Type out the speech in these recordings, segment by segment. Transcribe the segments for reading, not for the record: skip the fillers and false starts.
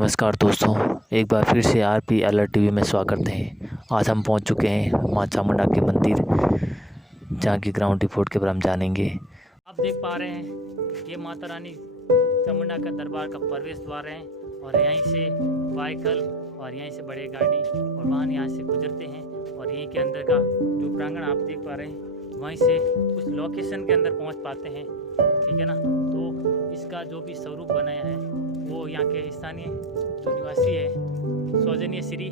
नमस्कार दोस्तों, एक बार फिर से आरपी अलर्ट टीवी में स्वागत है। आज हम पहुंच चुके हैं मां चामुंडा के मंदिर, जहां की ग्राउंड रिपोर्ट के बारे में जानेंगे। आप देख पा रहे हैं ये माता रानी चामुंडा का दरबार का प्रवेश द्वार है और यहीं से व्हीकल और यहीं से बड़े गाड़ी और वाहन यहाँ से गुजरते हैं और यहीं के अंदर का जो प्रांगण आप देख पा रहे हैं वहीं से उस लोकेशन के अंदर पहुँच पाते हैं। ठीक है ना। तो इसका जो भी स्वरूप बनाया है वो यहाँ के स्थानीय जो निवासी है सौजन्य श्री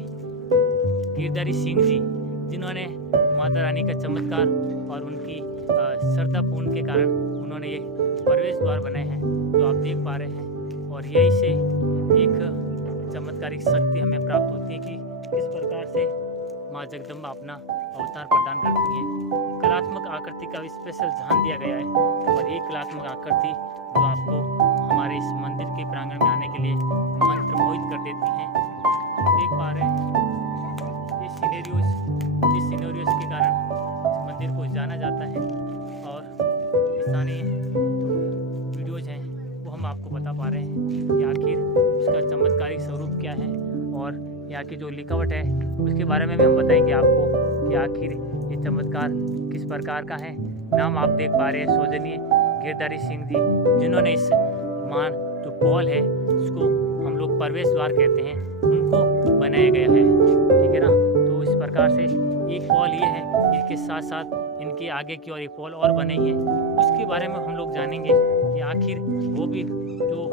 गिरधारी सिंह जी, जिन्होंने माता रानी का चमत्कार और उनकी श्रद्धापूर्ण के कारण उन्होंने ये प्रवेश द्वार बनाए हैं जो आप देख पा रहे हैं। और यहीं से एक चमत्कारिक शक्ति हमें प्राप्त होती है कि किस प्रकार से माँ जगदम्बा अपना अवतार प्रदान करती हैं। कलात्मक आकृति का स्पेशल ध्यान दिया गया है और ये कलात्मक आकृति जो आपको हमारे इस मंदिर के प्रांगण में आने के लिए मंत्रमोहित कर देती हैं। देख पा रहे हैं ये सीनेरियोज के कारण इस मंदिर को जाना जाता है और स्थानीय वीडियोज हैं वो हम आपको बता पा रहे हैं कि आखिर उसका चमत्कारिक स्वरूप क्या है और यहाँ की जो लिखावट है उसके बारे में भी हम बताएंगे आपको कि आखिर ये चमत्कार किस प्रकार का है। नाम आप देख पा रहे हैं सौजन्य गिरधारी सिंह जी, जिन्होंने इस मान जो पॉल है उसको हम लोग प्रवेश द्वार कहते हैं, उनको बनाया गया है। ठीक है ना। तो इस प्रकार से एक पॉल ये है, इसके साथ साथ इनके आगे की ओर एक पॉल और बने हैं, उसके बारे में हम लोग जानेंगे कि आखिर वो भी जो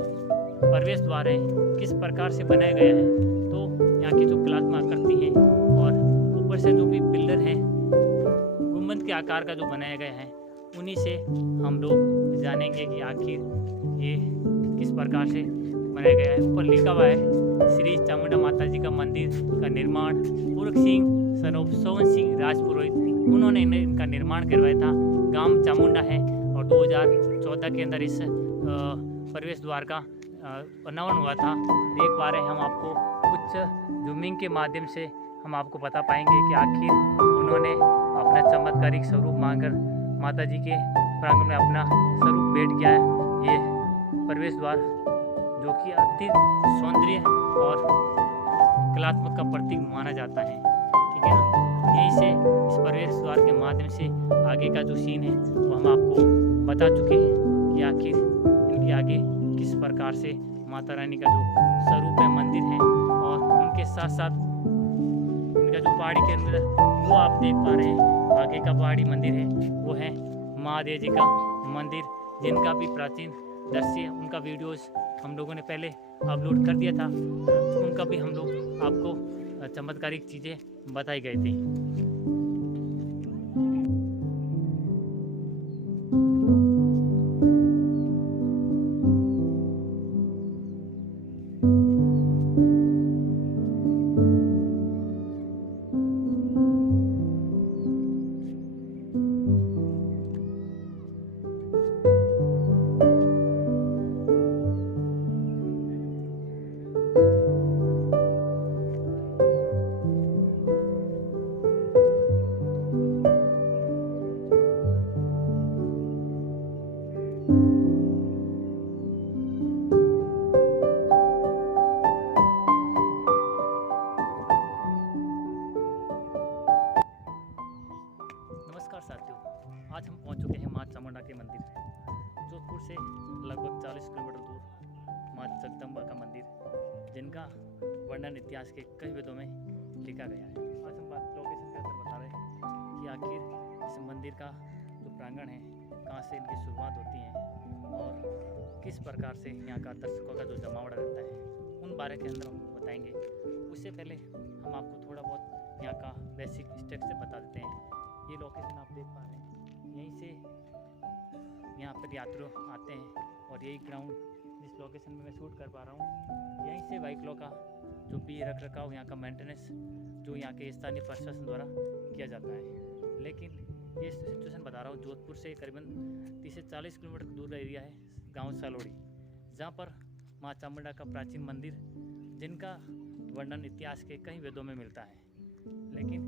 प्रवेश द्वार है किस प्रकार से बनाया गया है। तो यहाँ की जो कलात्मक आकृति है और ऊपर से जो भी पिलर हैं गुंबद के आकार का जो बनाया गया है उन्हीं से हम लोग जानेंगे कि आखिर ये किस प्रकार से बनाया गया है। ऊपर लिखा हुआ है श्री चामुंडा माता जी का मंदिर का निर्माण पुरख सिंह सन ऑफ सोवन सिंह राजपुरोहित, उन्होंने इनका निर्माण करवाया था। गांव चामुंडा है और 2014 के अंदर इस प्रवेश द्वार का अनावरण हुआ था। देख पा रहे हैं हम आपको कुछ जूमिंग के माध्यम से हम आपको बता पाएंगे कि आखिर उन्होंने अपना चमत्कारिक स्वरूप मांगकर माता जी के प्रांगण में अपना स्वरूप भेंट किया है। ये प्रवेश द्वार जो कि अति सौंदर्य और कलात्मक का प्रतीक माना जाता है। ठीक है ना। यहीं से इस प्रवेश द्वार के माध्यम से आगे का जो सीन है वो हम आपको बता चुके हैं कि आखिर इनके आगे किस प्रकार से माता रानी का जो स्वरूप है मंदिर है और उनके साथ साथ इनका जो पहाड़ी के अंदर वो आप देख पा रहे हैं आगे का पहाड़ी मंदिर है वो है महादेव जी का मंदिर, जिनका भी प्राचीन दृश्य उनका वीडियोस हम लोगों ने पहले अपलोड कर दिया था, उनका भी हम लोग आपको चमत्कारिक चीज़ें बताई गई थी। नमस्कार साथियों, आज हम पहुंच चुके हैं माँ चामुंडा के मंदिर जोधपुर से लगभग 40 किलोमीटर दूर माँ जगदम्बा का मंदिर, जिनका वर्णन इतिहास के कई वेदों में लिखा गया है। आज हम बात लोकेशन के अंदर बता रहे हैं कि आखिर इस मंदिर का जो प्रांगण है कहाँ से इनकी शुरुआत होती है और किस प्रकार से यहाँ का दर्शकों का जो जमावड़ा रहता है उन बारे के अंदर हम बताएंगे। उससे पहले हम आपको थोड़ा बहुत यहाँ का बेसिक स्ट्रक्चर बता देते हैं। ये लोकेशन आप देख पा रहे हैं, यहीं से यहाँ पर यात्री आते हैं और यही ग्राउंड जिस लोकेशन में मैं शूट कर पा रहा हूँ, यहीं से व्हीकलों का जो भी रख रखाव यहाँ का मेंटेनेंस जो यहाँ के स्थानीय प्रशासन द्वारा किया जाता है। लेकिन ये सिचुएशन बता रहा हूँ, जोधपुर से करीबन 30 से 40 किलोमीटर दूर का एरिया है गाँव सालोड़ी, जहाँ पर माँ चामुंडा का प्राचीन मंदिर जिनका वर्णन इतिहास के कई वेदों में मिलता है। लेकिन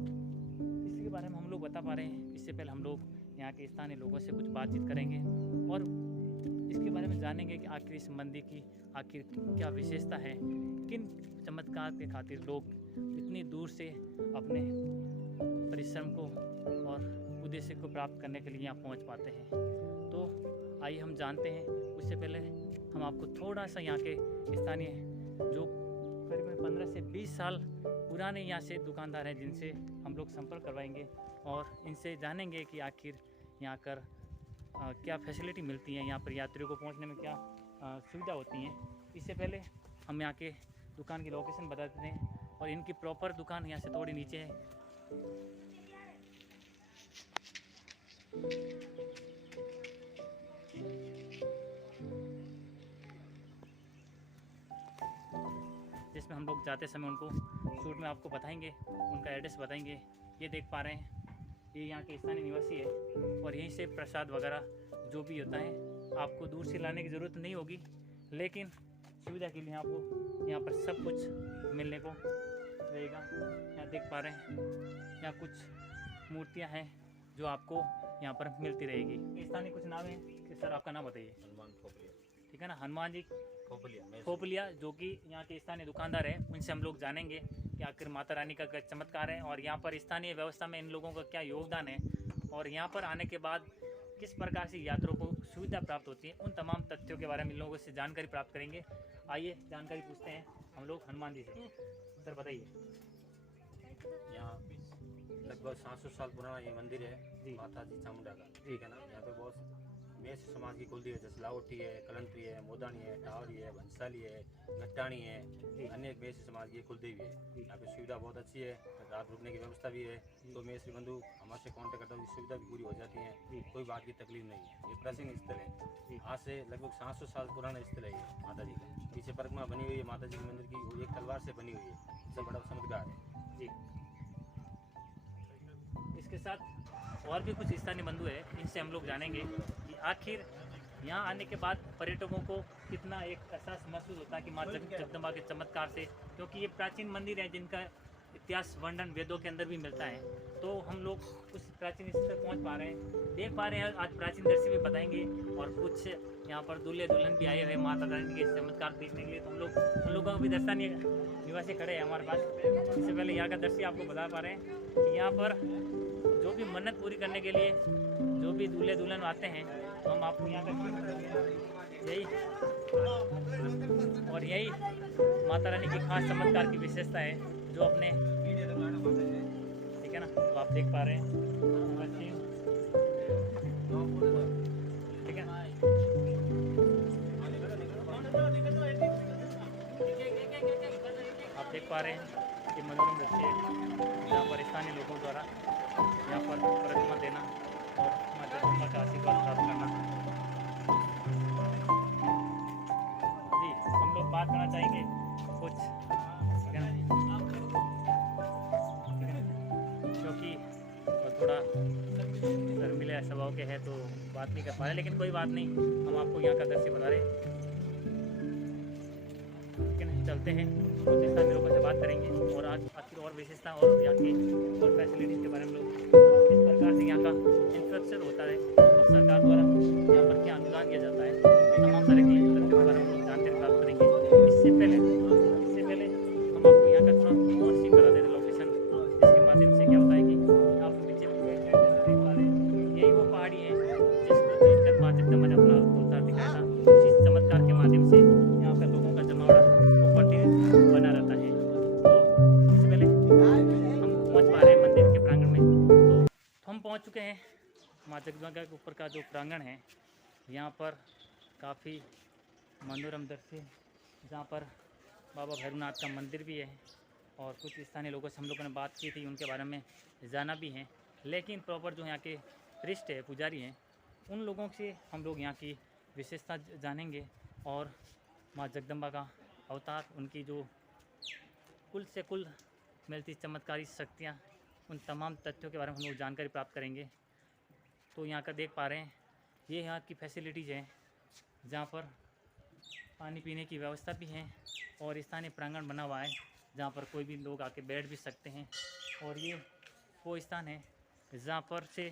इसके बारे में हम लोग बता पा रहे हैं। इससे पहले हम लोग यहाँ के स्थानीय लोगों से कुछ बातचीत करेंगे और इसके बारे में जानेंगे कि आखिर इस मंदिर की आखिर क्या विशेषता है, किन चमत्कार के खातिर लोग इतनी दूर से अपने परिश्रम को और उद्देश्य को प्राप्त करने के लिए यहाँ पहुँच पाते हैं। तो आइए हम जानते हैं। उससे पहले हम आपको थोड़ा सा यहाँ के स्थानीय जो करीबन 15 से 20 साल पुराने यहाँ से दुकानदार हैं जिनसे हम लोग संपर्क करवाएंगे और इनसे जानेंगे कि आखिर यहाँ कर क्या फैसिलिटी मिलती है, यहाँ पर यात्रियों को पहुँचने में क्या सुविधा होती हैं। इससे पहले हम यहाँ के दुकान की लोकेशन बता देते हैं और इनकी प्रॉपर दुकान यहाँ से थोड़ी नीचे है। जिसमें हम लोग जाते समय उनको शूट में आपको बताएंगे, उनका एड्रेस बताएंगे। ये देख पा रहे हैं, ये यहाँ के स्थानीय निवासी है और यहीं से प्रसाद वगैरह जो भी होता है आपको दूर से लाने की ज़रूरत नहीं होगी, लेकिन सुविधा के लिए आपको यहाँ पर सब कुछ मिलने को रहेगा। यहाँ देख पा रहे हैं, यहाँ कुछ मूर्तियाँ हैं जो आपको यहाँ पर मिलती रहेगी। स्थानीय कुछ नाम है कि सर आपका नाम बताइए। हनुमान खोपलिया, ठीक है ना, हनुमान जी खोपलिया खोपलिया, जो कि यहाँ के स्थानीय दुकानदार हैं। उनसे हम लोग जानेंगे कि आखिर माता रानी का क्या चमत्कार है और यहाँ पर स्थानीय व्यवस्था में इन लोगों का क्या योगदान है और यहाँ पर आने के बाद किस प्रकार से यात्रियों को सुविधा प्राप्त होती है। उन तमाम तथ्यों के बारे में इन लोगों से जानकारी प्राप्त करेंगे। आइए जानकारी पूछते हैं हम लोग हनुमान जी से। सर बताइए। यहाँ लगभग 700 साल पुराना ये मंदिर है जी। माता जी चामुंडा का, ठीक है ना। यहाँ पे बहुत मेष समाज की कुलदेवी है, जैसे लाहौटी है, कलंत्री है, मोदानी है, टावरी है, भंसाली है, घट्टानी है, अनेक मेष समाज की कुलदेवी है। यहाँ पे सुविधा बहुत अच्छी है, रात रुकने की व्यवस्था भी है। तो मेष बंधु हमारे से कॉन्टेक्ट करता हूँ, सुविधा भी पूरी हो जाती है, कोई बात की तकलीफ नहीं है। ये प्राचीन स्थल है, आज से लगभग 700 साल पुराना स्थल है ये माता जी का। पीछे परिक्रमा बनी हुई है माता जी के मंदिर की, वो एक तलवार से बनी हुई है, सबसे बड़ा चमत्कार है जी। इसके साथ और भी कुछ स्थानीय बंधु है, इनसे हम लोग जानेंगे कि आखिर यहाँ आने के बाद पर्यटकों को कितना एक एहसास महसूस होता है कि माँ जगदम्बा के चमत्कार से, क्योंकि ये प्राचीन मंदिर है जिनका इतिहास वर्णन वेदों के अंदर भी मिलता है। तो हम लोग उस प्राचीन स्थल तक पहुँच पा रहे हैं, देख पा रहे हैं। आज प्राचीन दृश्य भी बताएंगे और कुछ यहाँ पर दूल्हे दुल्हन भी आए हुए माता रानी के चमत्कार देखने के लिए। तो हम लोगों को भी स्थानीय निवासी खड़े हैं हमारे पास। इससे पहले यहाँ का दृश्य आपको बता पा रहे हैं कि यहाँ पर जो भी मन्नत पूरी करने के लिए जो भी दूल्हे दुल्हन आते हैं, तो हम आपको यहाँ का यही और यही माता रानी की खास चमत्कार की विशेषता है जो अपने, ठीक है ना। तो आप देख पा रहे हैं, ठीक है। आप देख पा रहे हैं कि मनोरम दृश्य है जहाँ पर स्थानीय लोगों द्वारा यहाँ पर परिक्रमा देना और माँ जगदम्बा का आशीर्वाद प्राप्त करना। जी, हम लोग बात करना चाहेंगे कुछ, ठीक है ना, क्योंकि थोड़ा शर्मिले स्वभाव के हैं तो बात नहीं कर पा रहे, लेकिन कोई बात नहीं, हम आपको यहाँ का दृश्य बता रहे हैं। चलते हैं, कुछ स्थानीय लोगों से बात करेंगे और आज आखिर और विशेषता और यहाँ की और फैसिलिटीज़ के बारे में लोग किस प्रकार से यहाँ का इंफ्रास्ट्रक्चर होता है और सरकार द्वारा यहाँ पर क्या अनुदान किया जाता है, तमाम तरह की तथ्यों के बारे में लोग जानकारी प्राप्त करेंगे। इससे पहले हम आपको यहाँ का थोड़ा और सीन बता देते लोकेशन, जिसके माध्यम से क्या होता है कि आप पीछे देख पा रहे हैं, यही वो पहाड़ी है जिसको जीतकर माँ जगदम्बा ने अपना अवतार दिखाया था। इस चमत्कार के माध्यम से यहाँ पर लोगों का जमावड़ा बना रहता है। तो इससे पहले हम पहुंच पा रहे हैं मंदिर के प्रांगण में। तो हम पहुंच चुके हैं माँ जगदम्बा के ऊपर का जो प्रांगण है। यहाँ पर काफ़ी मनोरम दृश्य, जहाँ पर बाबा भैरवनाथ का मंदिर भी है और कुछ स्थानीय लोगों से हम लोगों ने बात की थी, उनके बारे में जाना भी है। लेकिन प्रॉपर जो यहाँ के पृष्ठ है, पुजारी हैं, उन लोगों से हम लोग यहाँ की विशेषता जानेंगे और माँ जगदम्बा का अवतार, उनकी जो कुल से कुल मिलती चमत्कारी शक्तियाँ, उन तमाम तथ्यों के बारे में हम लोग जानकारी प्राप्त करेंगे। तो यहाँ का देख पा रहे हैं, ये यहाँ की फैसिलिटीज़ हैं जहाँ पर पानी पीने की व्यवस्था भी है और स्थानीय प्रांगण बना हुआ है जहाँ पर कोई भी लोग आके बैठ भी सकते हैं। और ये वो स्थान है जहाँ पर से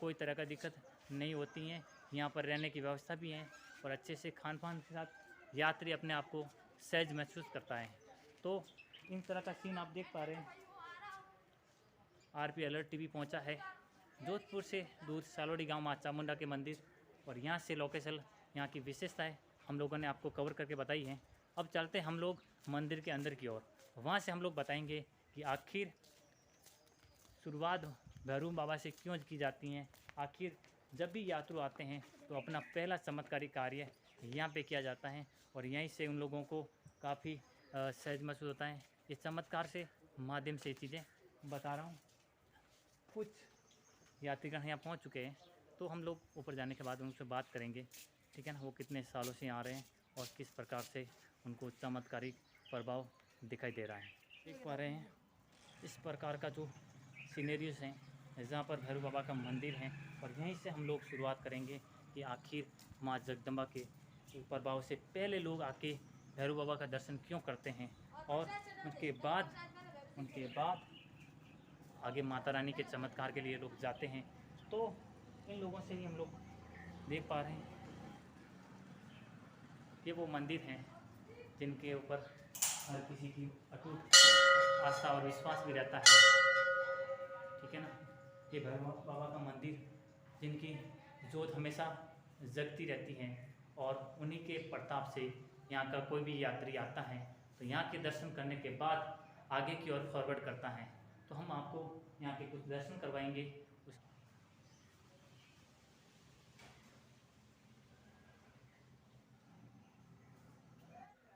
कोई तरह का दिक्कत नहीं होती है। यहाँ पर रहने की व्यवस्था भी है और अच्छे से खान पान के साथ यात्री अपने आप को सहज महसूस करता है। तो इन तरह का सीन आप देख पा रहे हैं। आरपी अलर्ट टीवी पहुंचा है जोधपुर से दूर सालोड़ी गांव माँ चामुंडा के मंदिर, और यहाँ से लोकेशन, यहाँ की विशेषताएं हम लोगों ने आपको कवर करके बताई हैं। अब चलते हम लोग मंदिर के अंदर की ओर, वहाँ से हम लोग बताएंगे कि आखिर शुरुआत भैरू बाबा से क्यों की जाती हैं। आखिर जब भी यात्रु आते हैं तो अपना पहला चमत्कारी कार्य यहाँ पे किया जाता है, और यहीं से उन लोगों को काफ़ी सहज महसूस होता है। इस चमत्कार से माध्यम से चीज़ें बता रहा हूँ। कुछ यात्रीगण यहाँ पहुँच चुके हैं, तो हम लोग ऊपर जाने के बाद उनसे बात करेंगे, ठीक है ना, वो कितने सालों से आ रहे हैं और किस प्रकार से उनको चमत्कारी प्रभाव दिखाई दे रहा है। देख पा रहे हैं इस प्रकार का जो सीनरीज हैं जहाँ पर भैरू बाबा का मंदिर है, और यहीं से हम लोग शुरुआत करेंगे कि आखिर माँ जगदम्बा के प्रभाव से पहले लोग आके भैरू बाबा का दर्शन क्यों करते हैं, और उनके बाद आगे माता रानी के चमत्कार के लिए लोग जाते हैं। तो इन लोगों से ही हम लोग देख पा रहे हैं ये वो मंदिर हैं जिनके ऊपर हर किसी की अटूट आस्था और विश्वास भी रहता है, ठीक है ना। ये भैरू बाबा का मंदिर जिनकी जोत हमेशा जगती रहती है, और उन्हीं के प्रताप से यहाँ का कोई भी यात्री आता है तो यहाँ के दर्शन करने के बाद आगे की ओर फॉरवर्ड करता है। तो हम आपको यहाँ के कुछ दर्शन करवाएंगे।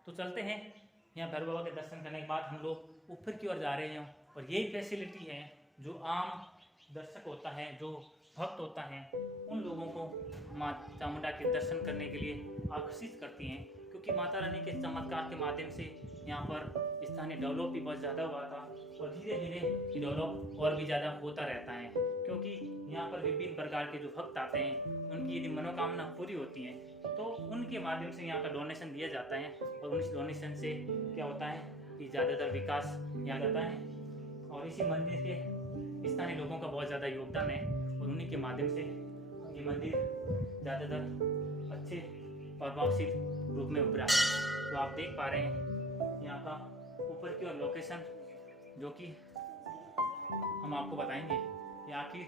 तो चलते हैं। यहाँ भैरू बाबा के दर्शन करने के बाद हम लोग ऊपर की ओर जा रहे हैं, और यही फैसिलिटी है जो आम दर्शक होता है, जो भक्त होता है, उन लोगों को माँ चामुंडा के दर्शन करने के लिए आकर्षित करती हैं। क्योंकि माता रानी के चमत्कार के माध्यम से यहाँ पर स्थानीय डेवलप भी बहुत ज़्यादा हुआ था, और धीरे धीरे डेवलप और भी ज़्यादा होता रहता है। क्योंकि यहाँ पर विभिन्न प्रकार के जो भक्त आते हैं उनकी यदि मनोकामना पूरी होती है तो उनके माध्यम से यहाँ का डोनेशन दिया जाता है, और उस डोनेशन से क्या होता है कि ज़्यादातर विकास यहाँ होता है। और इसी मंदिर के स्थानीय लोगों का बहुत ज़्यादा योगदान है, और उन्हीं के माध्यम से ये मंदिर ज़्यादातर अच्छे प्रभावशील रूप में उभरा है। तो आप देख पा रहे हैं यहाँ का ऊपर की ओर लोकेशन, जो कि हम आपको बताएंगे कि आखिर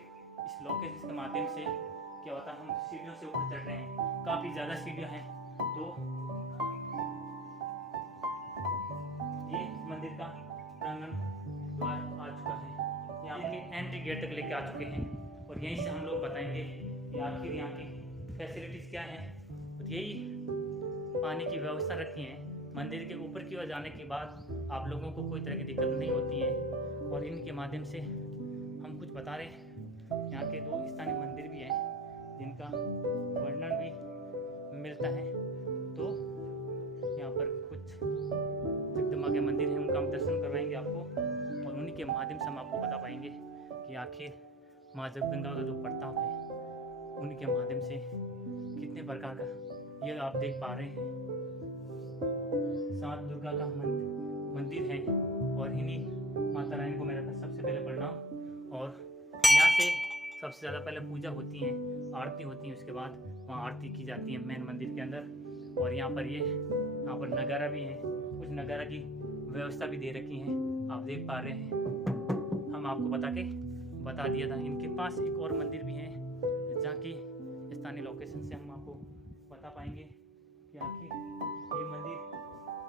इस लोकेशन के माध्यम से क्या होता है। हम सीढ़ियों से ऊपर चढ़ रहे हैं, काफ़ी ज़्यादा सीढ़ियाँ हैं। तो ये मंदिर का प्रांगण द्वार आ चुका है, यहाँ के एंट्री गेट तक लेके आ चुके हैं, और यहीं से हम लोग बताएंगे कि आखिर यहाँ की फैसिलिटीज़ क्या हैं। और यही पानी की व्यवस्था रखी है। मंदिर के ऊपर की ओर जाने के बाद आप लोगों को कोई तरह की दिक्कत नहीं होती है, और इनके माध्यम से हम कुछ बता रहे हैं। यहाँ के 2 स्थानीय मंदिर भी हैं जिनका वर्णन भी मिलता है। तो यहाँ पर कुछ जगदम्बा के मंदिर हैं, उनका हम दर्शन करवाएंगे आपको, और उन्हीं के माध्यम से हम आपको बता पाएंगे कि आखिर माँ जगदम्बा का जो प्रताप है उन्हीं के माध्यम से कितने प्रकार का ये आप देख पा रहे हैं 7 दुर्गा का मंदिर है, और इन्हीं माता रानी को मेरा सबसे पहले प्रणाम। और यहाँ से सबसे ज़्यादा पहले पूजा होती है, आरती होती है, उसके बाद वहाँ आरती की जाती है मेन मंदिर के अंदर। और यहाँ पर नगारा भी है, कुछ नगारा की व्यवस्था भी दे रखी है, आप देख पा रहे हैं। हम आपको बता दिया था। इनके पास एक और मंदिर भी है जहाँ की स्थानीय लोकेशन से हम आपको बता पाएंगे कि आखिर ये मंदिर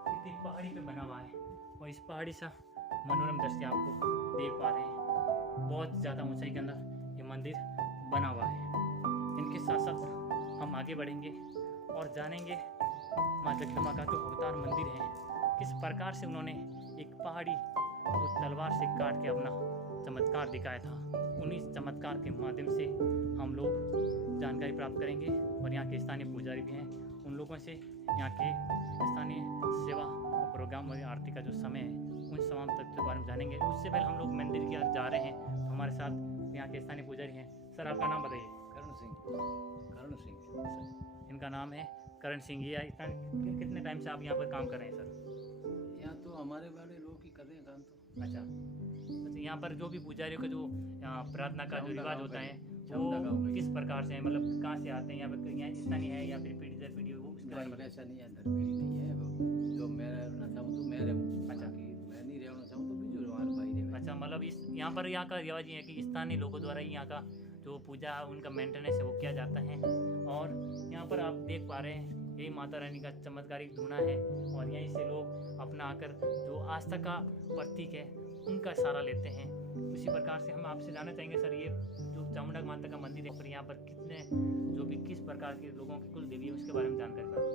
कितनी पहाड़ी पे बना हुआ है, और इस पहाड़ी सा मनोरम दृश्य आपको देख पा रहे हैं। बहुत ज़्यादा ऊंचाई के अंदर ये मंदिर बना हुआ है। इनके साथ साथ हम आगे बढ़ेंगे और जानेंगे माँ जगदम्बा का जो अवतार मंदिर है, किस प्रकार से उन्होंने एक पहाड़ी को तलवार से काट के अपना चमत्कार दिखाया था। उन्हीं चमत्कार के माध्यम से हम लोग जानकारी प्राप्त करेंगे, और यहाँ के स्थानीय पुजारी भी हैं, उन लोगों से यहाँ के स्थानीय सेवा और प्रोग्राम और आरती का जो समय है उन तमाम तथ्यों के बारे में जानेंगे। उससे पहले हम लोग मंदिर की ओर जा रहे हैं, तो हमारे साथ यहाँ के स्थानीय पुजारी हैं। सर, आपका नाम बताइए। करण सिंह। इनका नाम है करण सिंह। ये कितने टाइम से आप यहाँ पर काम कर रहे हैं सर? यहाँ तो हमारे वाले लोग ही कर रहे हैं काम तो। अच्छा, यहाँ पर जो भी पुजारियों का जो प्रार्थना का जो रिवाज होता है वो किस प्रकार से है, मतलब कहाँ से आते हैं? यहाँ पर यहाँ स्थानीय है या फिर पीढ़ी दर पीढ़ी बारे में नहीं ऐसा नहीं है, धर्मपीढ़ी नहीं है। वो जो मैं रहना चाहूँ तो मैं रहूँ, अच्छा। बाकी मैं नहीं रहना चाहूँ तो भी जो हमारे भाई रहे। अच्छा, मतलब इस यहाँ पर यहाँ का रिवाज ये है कि स्थानीय लोगों द्वारा ही यहाँ का जो पूजा है उनका मेंटेनेंस है वो किया जाता है। और यहाँ पर आप देख पा रहे हैं यही माता रानी का चमत्कारिक धूना है और यहीं से लोग अपना आकर जो आस्था का प्रतीक है उनका सहारा लेते हैं। उसी प्रकार से हम आपसे जानना चाहेंगे सर, ये जो चामुंडा माता का मंदिर है पर यहाँ पर कितने जो भी किस प्रकार के लोगों की कुल देवी है उसके बारे में जानकारी प्राप्त।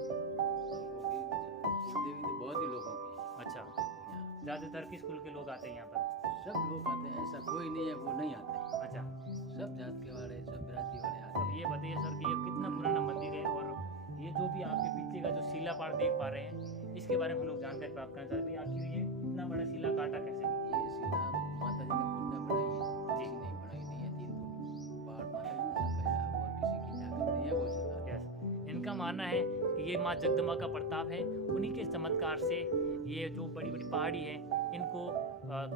देवी तो बहुत ही लोगों की अच्छा, यहाँ ज़्यादातर किस कुल के लोग आते हैं यहाँ पर? सब लोग आते हैं, ऐसा कोई नहीं है वो नहीं आते। अच्छा, सब जात के वाले, सब बिराती वाले आते अब हैं। ये बताइए सर कि ये कितना पुराना मंदिर है और ये जो भी आपके पीछे का जो शिला पाठ देख पा रहे हैं इसके बारे में हम लोग जानकारी प्राप्त करना चाहते हैं। आखिर ये इतना बड़ा शिला काटा कैसे? ये शिला माता जी ने खुद ने बनाई है, जी। किसी ने बनाई नहीं है। 3 फुट पहाड़ माता जी ने सजाया और किसी की ताकत नहीं है वो सजा। यस, इनका मानना है कि ये माँ जगदम्बा का प्रताप है, उन्हीं के चमत्कार से ये जो बड़ी बड़ी पहाड़ी है इनको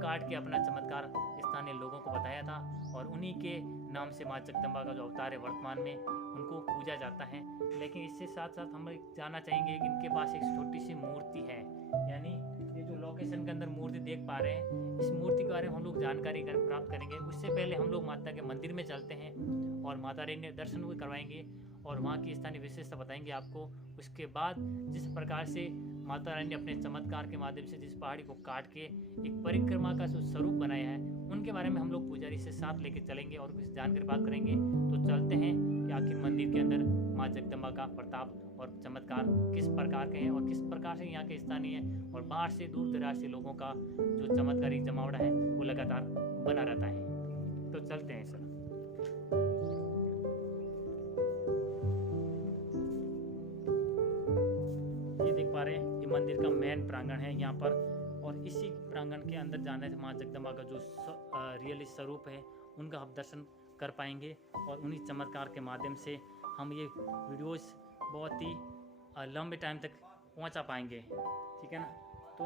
काट के अपना चमत्कार स्थानीय लोगों को बताया था और उन्हीं के नाम से माँ जगदम्बा का जो अवतार है वर्तमान में उनको पूजा जाता है। लेकिन इससे साथ साथ हम जानना चाहेंगे कि इनके पास एक छोटी सी मूर्ति है, यानी ये जो लोकेशन के अंदर मूर्ति देख पा रहे हैं इस मूर्ति के बारे में हम लोग जानकारी प्राप्त करेंगे। उससे पहले हम लोग माता के मंदिर में चलते हैं और माता रानी के दर्शन भी करवाएंगे और वहाँ की स्थानीय विशेषता बताएंगे आपको। उसके बाद जिस प्रकार से माता रानी ने अपने चमत्कार के माध्यम से जिस पहाड़ी को काट के एक परिक्रमा का जो स्वरूप बनाया है उनके बारे में हम लोग पुजारी से साथ लेके चलेंगे और कुछ जानकारी बात करेंगे। तो चलते हैं कि आखिर मंदिर के अंदर माँ जगदम्बा का प्रताप और चमत्कार किस प्रकार के हैं और किस प्रकार से यहाँ के स्थानीय और बाहर से दूर दराज से लोगों का जो चमत्कारिक जमावड़ा है वो लगातार बना रहता है। तो चलते हैं सर। ये देख पा रहे हैं ये मंदिर का मेन प्रांगण है यहाँ पर और इसी प्रांगण के अंदर जाने से माँ जगदम्बा का जो रियली स्वरूप है उनका हम दर्शन कर पाएंगे और उन्हीं चमत्कार के माध्यम से हम ये वीडियोस बहुत ही लंबे टाइम तक पहुंचा पाएंगे। ठीक है ना, तो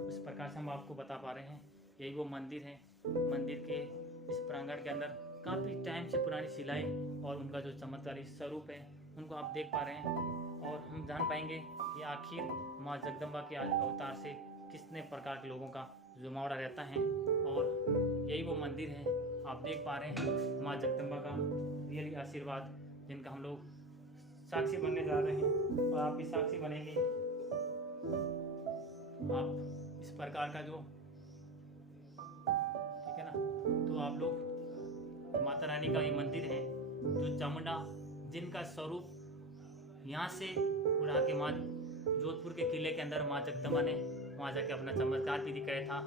उस प्रकार से हम आपको बता पा रहे हैं यही वो मंदिर है। मंदिर के इस प्रांगण के अंदर काफ़ी टाइम से पुरानी शिलाएं और उनका जो चमत्कारिक स्वरूप है उनको आप देख पा रहे हैं और हम जान पाएंगे कि आखिर माँ जगदम्बा के अवतार से कितने प्रकार के लोगों का जुमावड़ा रहता है। और यही वो मंदिर है, आप देख पा रहे हैं माँ जगदम्बा का रियली आशीर्वाद जिनका हम लोग साक्षी बनने जा रहे हैं और आप भी साक्षी बनेंगे। आप इस प्रकार का जो ठीक है ना, तो आप लोग माता रानी का ये मंदिर है जो चामुंडा जिनका स्वरूप यहाँ से उड़ा के माँ जोधपुर के किले के अंदर माँ जगदम्बा ने वहाँ जाके अपना चमत्कार भी दिखाया था।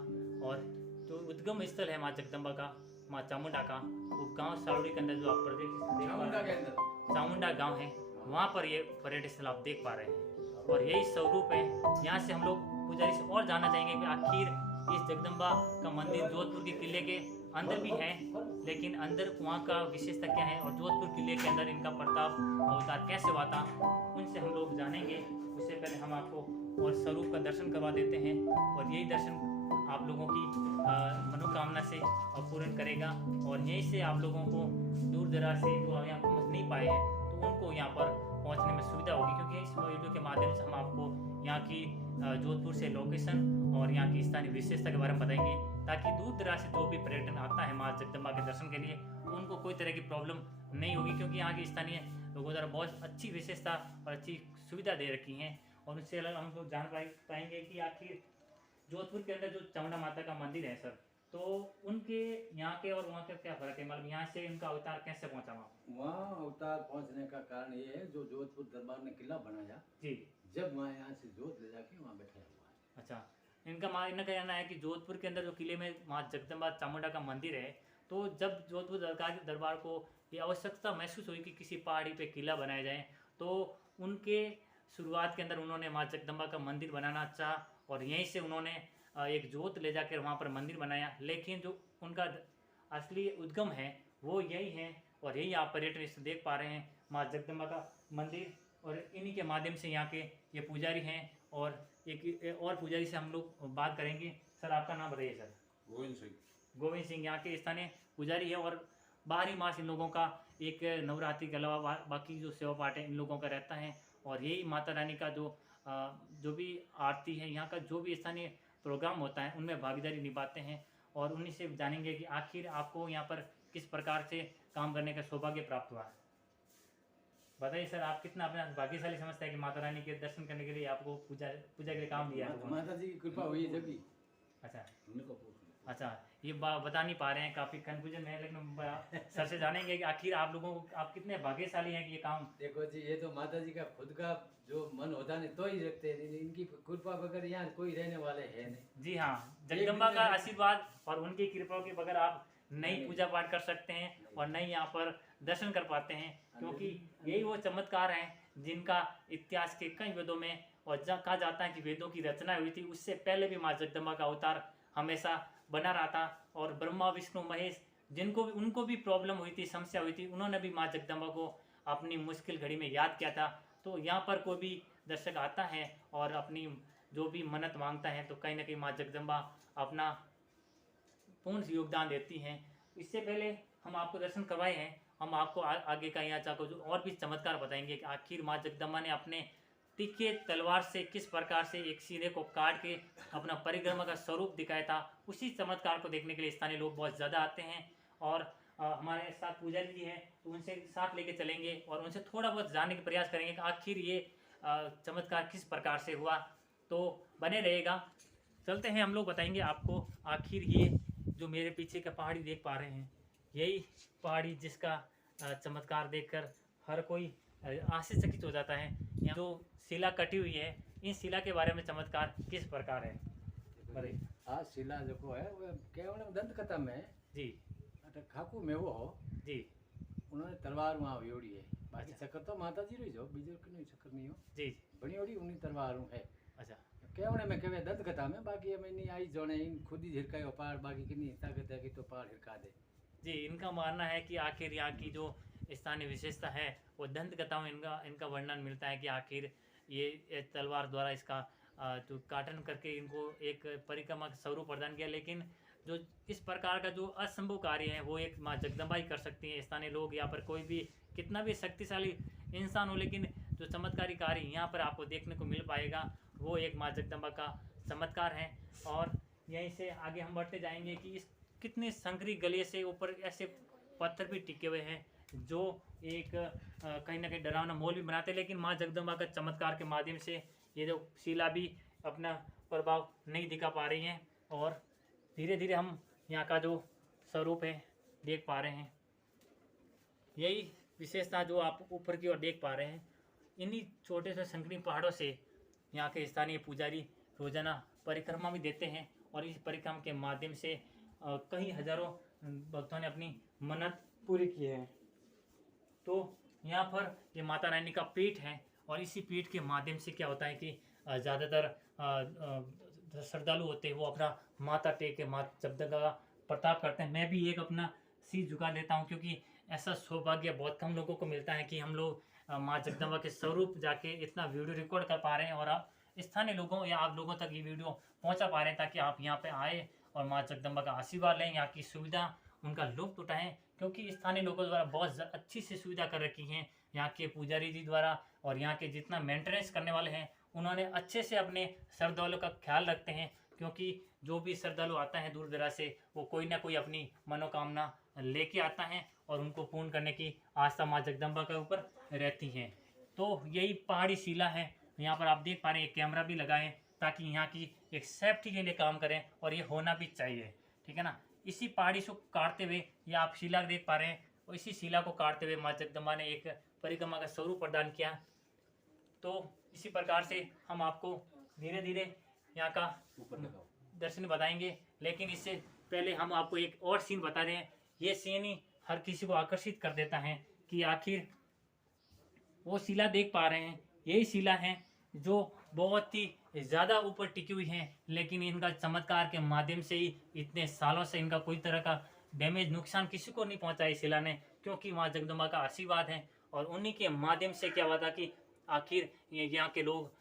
और जो उद्गम स्थल है माँ जगदम्बा का, माँ चामुंडा का, वो गांव सावड़ी के अंदर जो आप प्रदेश चामुंडा के अंदर चामुंडा गांव है वहाँ पर ये पर्यटन स्थल आप देख पा रहे हैं और यही स्वरूप है। यहाँ से हम लोग पुजारी से और जानना चाहेंगे कि आखिर इस जगदम्बा का मंदिर जोधपुर के किले के अंदर भी है, लेकिन अंदर वहाँ का विशेषता क्या है और जोधपुर किले के अंदर इनका प्रताप अवतार कैसे हुआ था उनसे हम लोग जानेंगे। उससे पहले हम आपको और स्वरूप का दर्शन करवा देते हैं और यही दर्शन आप लोगों की मनोकामना से पूर्ण करेगा और यहीं से आप लोगों को दूर दराज से जो यहाँ पहुँच नहीं पाए हैं तो उनको यहाँ पर पहुँचने में सुविधा होगी, क्योंकि इस वीडियो के माध्यम से हम आपको यहाँ की जोधपुर से लोकेशन और यहाँ की स्थानीय विशेषता के बारे में बताएंगे ताकि दूर दराज से जो भी पर्यटन आता है माँ जगदम्बा के दर्शन के लिए तो उनको कोई तरह की प्रॉब्लम नहीं होगी, क्योंकि यहाँ के स्थानीय लोगों द्वारा बहुत अच्छी विशेषता और अच्छी सुविधा दे रखी हैं। और उससे अलग हम लोग जान पाएंगे कि आखिर जोधपुर के अंदर जो चामुंडा माता का मंदिर है सर, तो उनके यहाँ के और वहाँ के क्या फर्क है, मतलब यहाँ से उनका अवतार कैसे पहुँचा वहाँ अवतार पहुँचने का कारण ये है जो जोधपुर दरबार ने किला बनाया जी, जब वहाँ यहाँ से जोत ले जाके वहाँ बैठाया हुआ है। अच्छा, इनका कहना है कि जोधपुर के अंदर जो किले में माँ जगदम्बा चामुंडा का मंदिर है, तो जब जोधपुर दरबार को ये आवश्यकता महसूस हुई कि किसी पहाड़ी पे किला बनाया जाए तो उनके शुरुआत के अंदर उन्होंने माँ जगदम्बा का मंदिर बनाना चाहा और यहीं से उन्होंने एक जोत ले जाकर वहाँ पर मंदिर बनाया। लेकिन जो उनका असली उद्गम है वो यही है और यही आप पर्यटन स्थल देख पा रहे हैं माँ जगदम्बा का मंदिर और इन्हीं के माध्यम से यहाँ के ये पुजारी हैं और एक और पुजारी से हम लोग बात करेंगे। सर आपका नाम बताइए सर। गोविंद सिंह। गोविंद सिंह यहाँ के स्थानीय पुजारी है और बाहरी मास इन लोगों का एक नवरात्रि के अलावा बाकी जो सेवा पाठ है इन लोगों का रहता है। और यही माता रानी का जो भी आरती है, यहाँ का जो भी स्थानीय प्रोग्राम होता है उनमें भागीदारी निभाते हैं। और उन्हीं से जानेंगे कि आखिर आपको यहाँ पर किस प्रकार से काम करने का सौभाग्य प्राप्त हुआ। बताइए सर, आप कितना अपना भाग्यशाली समझते हैं कि माता रानी के दर्शन करने के लिए आपको पूजा पूजा के लिए काम दिया है? माता जी की कृपा हुई है जब अच्छा उनको पूछ लो। अच्छा, ये बता नहीं पा रहे हैं, काफ़ी कन्फ्यूजन है, लेकिन सर से जानेंगे कि आखिर आप लोगों को आप कितने भाग्यशाली हैं कि ये काम। देखो जी, ये तो माता जी का खुद का जो मन होता है तो ही रखते हैं, इनकी कृपा बगैर यहाँ कोई रहने वाले है नहीं। जी हाँ, जगदम्बा का आशीर्वाद और उनकी कृपा के बगैर आप नई पूजा पाठ कर सकते हैं और नई यहाँ पर दर्शन कर पाते हैं, क्योंकि यही वो चमत्कार हैं जिनका इतिहास के कई वेदों में और कहा जाता है कि वेदों की रचना हुई थी उससे पहले भी माँ जगदम्बा का अवतार हमेशा बना रहा था। और ब्रह्मा विष्णु महेश जिनको भी उनको भी प्रॉब्लम हुई थी, समस्या हुई थी, उन्होंने भी माँ जगदम्बा को अपनी मुश्किल घड़ी में याद किया था। तो यहाँ पर कोई भी दर्शक आता है और अपनी जो भी मन्नत मांगता है तो कहीं ना कहीं माँ जगदम्बा अपना पूर्ण योगदान देती हैं। इससे पहले हम आपको दर्शन करवाए हैं, हम आपको आगे का यहाँ चाको जो और भी चमत्कार बताएंगे कि आखिर माँ जगदम्बा ने अपने तीखे तलवार से किस प्रकार से एक सिरे को काट के अपना परिक्रमा का स्वरूप दिखाया था। उसी चमत्कार को देखने के लिए स्थानीय लोग बहुत ज़्यादा आते हैं। और हमारे साथ पुजारी जी हैं तो उनसे साथ लेके चलेंगे और उनसे थोड़ा बहुत जानने का प्रयास करेंगे कि आखिर ये चमत्कार किस प्रकार से हुआ। तो बने रहेगा, चलते हैं हम लोग, बताएंगे आपको आखिर ये जो मेरे पीछे का पहाड़ी देख पा रहे हैं, यही पहाड़ी जिसका चमत्कार देखकर हर कोई आश्चर्यचकित हो जाता है। यहाँ जो शिला कटी हुई है, इन शिला के बारे में चमत्कार किस प्रकार है? बताइए। आज शिला जो है वो केवल दंत कथा में जी अटे खाकू में वो जी उन्होंने तलवार वहाँ ओढ़ी है, बाकी चक्कर तो माता जी रही जो बीजो नहीं चक्कर नहीं हो जी बनी ओढ़ी उन्हीं तलवार है। अच्छा केवल में कहे दंत कथा में, बाकी हमें नहीं आई जोने इन खुद ही झिड़का पहाड़, बाकी कितनी ताकत है कि तो पहाड़ हिरका दे। जी, इनका मानना है कि आखिर यहाँ की जो स्थानीय विशेषता है वो दंत कथा में इनका वर्णन मिलता है कि आखिर ये तलवार द्वारा इसका जो काटन करके इनको एक परिक्रमा का स्वरूप प्रदान किया। लेकिन जो इस प्रकार का जो असंभव कार्य है वो एक माँ जगदम्बा ही कर सकती हैं। स्थानीय लोग यहाँ पर कोई भी कितना भी शक्तिशाली इंसान हो, लेकिन जो चमत्कारी कार्य यहाँ पर आपको देखने को मिल पाएगा वो एक माँ जगदम्बा का चमत्कार है। और यहीं से आगे हम बढ़ते जाएंगे कि इस कितने संकरी गले से ऊपर ऐसे पत्थर भी टिके हुए हैं जो एक कहीं ना कहीं डरावना माहौल भी बनाते हैं। लेकिन माँ जगदम्बा का चमत्कार के माध्यम से ये जो शिला भी अपना प्रभाव नहीं दिखा पा रही हैं और धीरे धीरे हम यहाँ का जो स्वरूप है देख पा रहे हैं। यही विशेषता जो आप ऊपर की ओर देख पा रहे हैं, इन्हीं छोटे से संकरी पहाड़ों से यहाँ के स्थानीय पुजारी रोजाना परिक्रमा भी देते हैं और इस परिक्रमा के माध्यम से कई हजारों भक्तों ने अपनी मन्नत पूरी की है। तो यहाँ पर ये माता रानी का पीठ है और इसी पीठ के माध्यम से क्या होता है कि ज़्यादातर श्रद्धालु होते हैं वो अपना माथा टेक के माँ जगदम्बा का प्रताप करते हैं। मैं भी एक अपना सिर झुका देता हूँ क्योंकि ऐसा सौभाग्य बहुत कम लोगों को मिलता है कि हम लोग माँ जगदम्बा के स्वरूप जाके इतना वीडियो रिकॉर्ड कर पा रहे हैं और आप स्थानीय लोगों या आप लोगों तक ये वीडियो पहुँचा पा रहे हैं ताकि आप यहाँ पे आए और माँ जगदम्बा का आशीर्वाद लें, यहाँ की सुविधा उनका लुत्फ उठाएं। क्योंकि स्थानीय लोगों द्वारा बहुत अच्छी सी सुविधा कर रखी हैं यहाँ के पुजारी जी द्वारा और यहाँ के जितना मेंटेनेंस करने वाले हैं उन्होंने अच्छे से अपने श्रद्धालुओं का ख्याल रखते हैं। क्योंकि जो भी श्रद्धालु आता है दूर दराज से वो कोई ना कोई अपनी मनोकामना लेके आता है और उनको पूर्ण करने की आस्था माँ जगदम्बा के ऊपर रहती है। तो यही पहाड़ी शिला है, यहाँ पर आप देख पा रहे हैं, एक कैमरा भी लगाएं ताकि यहाँ की एक सेफ्टी के लिए काम करें और ये होना भी चाहिए, ठीक है ना। इसी पहाड़ी से काटते हुए ये आप शिला देख पा रहे हैं और इसी शिला को काटते हुए माँ जगदम्बा ने एक परिक्रमा का स्वरूप प्रदान किया। तो इसी प्रकार से हम आपको धीरे धीरे यहाँ का दर्शन बताएंगे, लेकिन इससे पहले हम आपको एक और सीन बता रहे हैं। ये सीन ही हर किसी को आकर्षित कर देता है कि आखिर वो शिला देख पा रहे हैं, यही शिला है जो बहुत ही ज़्यादा ऊपर टिकी हुई हैं, लेकिन इनका चमत्कार के माध्यम से ही इतने सालों से इनका कोई तरह का डैमेज नुकसान किसी को नहीं पहुंचा इस शिला ने, क्योंकि माँ जगदम्बा का आशीर्वाद है। और उन्हीं के माध्यम से क्या हुआ था कि आखिर यहाँ के लोग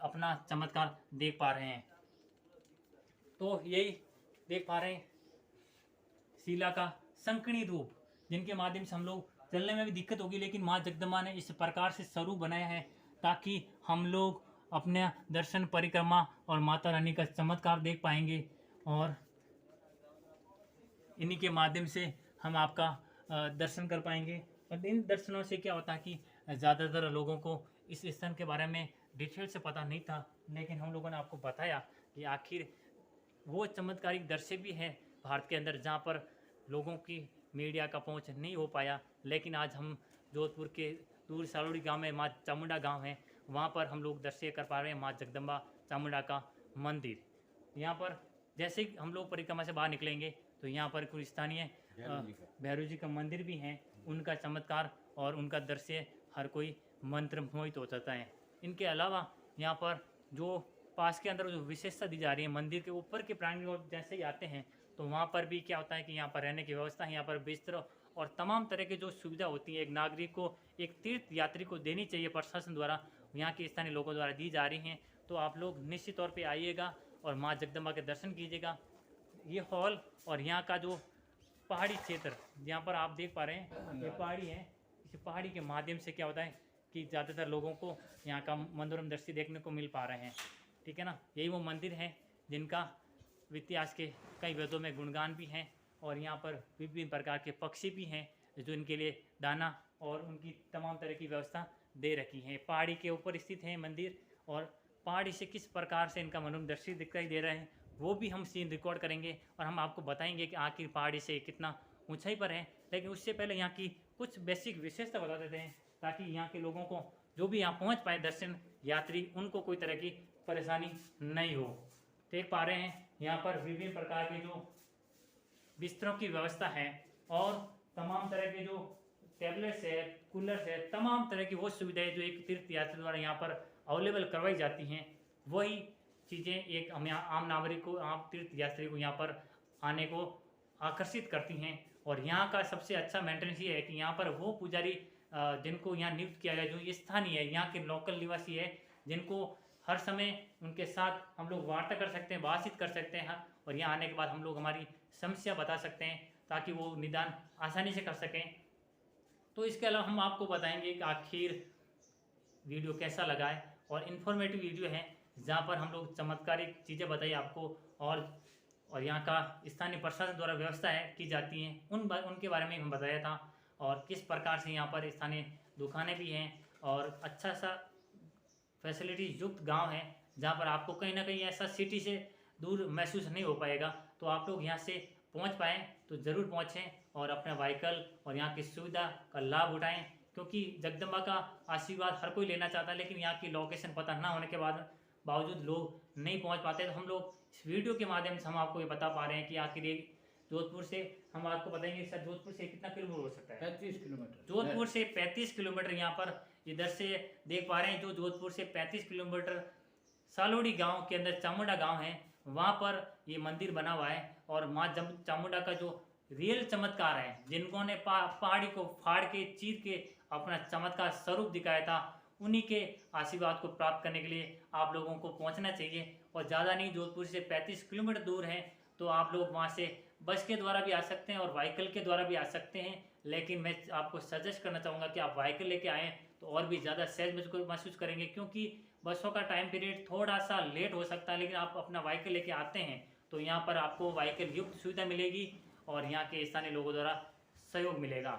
अपना चमत्कार देख पा रहे हैं। तो यही देख पा रहे हैं शिला का संकीर्ण रूप, जिनके माध्यम से हम लोग चलने में भी दिक्कत होगी, लेकिन माँ जगदम्बा ने इस प्रकार से स्वरूप बनाया है ताकि हम लोग अपने दर्शन परिक्रमा और माता रानी का चमत्कार देख पाएंगे। और इन्हीं के माध्यम से हम आपका दर्शन कर पाएंगे। और इन दर्शनों से क्या होता है कि ज़्यादातर लोगों को इस स्थान के बारे में डिटेल से पता नहीं था, लेकिन हम लोगों ने आपको बताया कि आखिर वो चमत्कारिक दृश्य भी है भारत के अंदर जहाँ पर लोगों की मीडिया का पहुँच नहीं हो पाया। लेकिन आज हम जोधपुर के दूर सालोड़ी गांव में माँ चामुंडा गांव है, वहाँ पर हम लोग दर्शन कर पा रहे हैं माँ जगदम्बा चामुंडा का मंदिर। यहाँ पर जैसे ही हम लोग परिक्रमा से बाहर निकलेंगे तो यहाँ पर कुछ स्थानीय भैरव जी का मंदिर भी हैं, उनका चमत्कार और उनका दृश्य हर कोई मंत्रमोहित हो जाता है। इनके अलावा यहाँ पर जो पास के अंदर जो विशेषता दी जा रही है, मंदिर के ऊपर के प्रांगण में जैसे ही आते हैं तो वहाँ पर भी क्या होता है कि यहाँ पर रहने की व्यवस्था है, यहाँ पर बिस्तर और तमाम तरह की जो सुविधा होती है एक नागरिक को, एक तीर्थ यात्री को देनी चाहिए प्रशासन द्वारा, यहाँ के स्थानीय लोगों द्वारा दी जा रही हैं। तो आप लोग निश्चित तौर पर आइएगा और माँ जगदम्बा के दर्शन कीजिएगा। ये हॉल और यहाँ का जो पहाड़ी क्षेत्र जहाँ पर आप देख पा रहे हैं ये पहाड़ी है, इस पहाड़ी के माध्यम से क्या होता है कि ज़्यादातर लोगों को यहाँ का मनोरम दृश्य देखने को मिल पा रहे हैं। ठीक है ना, यही वो मंदिर है जिनका इतिहास के कई वेदों में गुणगान भी हैं और यहाँ पर विभिन्न प्रकार के पक्षी भी हैं जो इनके लिए दाना और उनकी तमाम तरह की व्यवस्था दे रखी है। पहाड़ी के ऊपर स्थित है मंदिर और पहाड़ी से किस प्रकार से इनका मनोरम दृश्य दिखाई दे रहा है वो भी हम सीन रिकॉर्ड करेंगे और हम आपको बताएंगे कि आखिर पहाड़ी से कितना ऊंचाई पर है। लेकिन उससे पहले यहाँ की कुछ बेसिक विशेषता बता देते हैं ताकि यहाँ के लोगों को जो भी यहाँ पहुँच पाए दर्शन यात्री, उनको कोई तरह की परेशानी नहीं हो। देख पा रहे हैं यहाँ पर विभिन्न प्रकार के जो बिस्तरों की व्यवस्था है और तमाम तरह के जो टैबलेट्स है, कूलर्स है, तमाम तरह की वो सुविधाएं जो एक तीर्थ यात्री द्वारा यहाँ पर अवेलेबल करवाई जाती हैं, वही चीज़ें एक हम यहाँ आम नागरिक को, आम तीर्थ यात्री को यहाँ पर आने को आकर्षित करती हैं। और यहाँ का सबसे अच्छा मेंटेनेंस ये है कि यहाँ पर वो पुजारी जिनको यहाँ नियुक्त किया गया, जो ये स्थानीय है, यहाँ के लोकल निवासी है, जिनको हर समय उनके साथ हम लोग वार्ता कर सकते हैं, बातचीत कर सकते हैं और यहाँ आने के बाद हम लोग हमारी समस्या बता सकते हैं ताकि वो निदान आसानी से कर सकें। तो इसके अलावा हम आपको बताएंगे कि आखिर वीडियो कैसा लगा है और इन्फॉर्मेटिव वीडियो है जहाँ पर हम लोग चमत्कारिक चीज़ें बताई आपको और यहाँ का स्थानीय प्रशासन द्वारा व्यवस्थाएं की जाती हैं उनके बारे में हम बताया था और किस प्रकार से यहाँ पर स्थानीय दुकानें भी हैं और अच्छा सा फैसिलिटी युक्त गांव है जहाँ पर आपको कहीं ना कहीं ऐसा सिटी से दूर महसूस नहीं हो पाएगा। तो आप लोग यहाँ से पहुँच पाएँ तो ज़रूर पहुँचें और अपना व्हीकल और यहाँ की सुविधा का लाभ उठाएं, क्योंकि जगदम्बा का आशीर्वाद हर कोई लेना चाहता है, लेकिन यहाँ की लोकेशन पता ना होने के बावजूद लोग नहीं पहुँच पाते। तो हम लोग इस वीडियो के माध्यम से हम आपको ये बता पा रहे हैं कि आखिर ये जोधपुर से हम आपको बताएंगे सर जोधपुर से कितना किलोमीटर हो सकता है। 35 किलोमीटर जोधपुर से 35 किलोमीटर यहाँ पर इधर से देख पा रहे हैं। जो जोधपुर से 35 किलोमीटर सालोड़ी गांव के अंदर चामुंडा गांव है, वहाँ पर ये मंदिर बना हुआ है और माँ चामुंडा का जो रियल चमत्कार है, जिन्होंने पहाड़ी को फाड़ के चीर के अपना चमत्कार स्वरूप दिखाया था, उन्हीं के आशीर्वाद को प्राप्त करने के लिए आप लोगों को पहुंचना चाहिए। और ज़्यादा नहीं, जोधपुर से 35 किलोमीटर दूर है, तो आप लोग वहां से बस के द्वारा भी आ सकते हैं और व्हीकल के द्वारा भी आ सकते हैं। लेकिन मैं आपको सजेस्ट करना चाहूँगा कि आप व्हीकल लेके आएँ तो और भी ज़्यादा सहज महसूस करेंगे, क्योंकि बसों का टाइम पीरियड थोड़ा सा लेट हो सकता है। लेकिन आप अपना व्हीकल लेके आते हैं तो यहाँ पर आपको व्हीकल युक्त सुविधा मिलेगी और यहाँ के स्थानीय लोगों द्वारा सहयोग मिलेगा।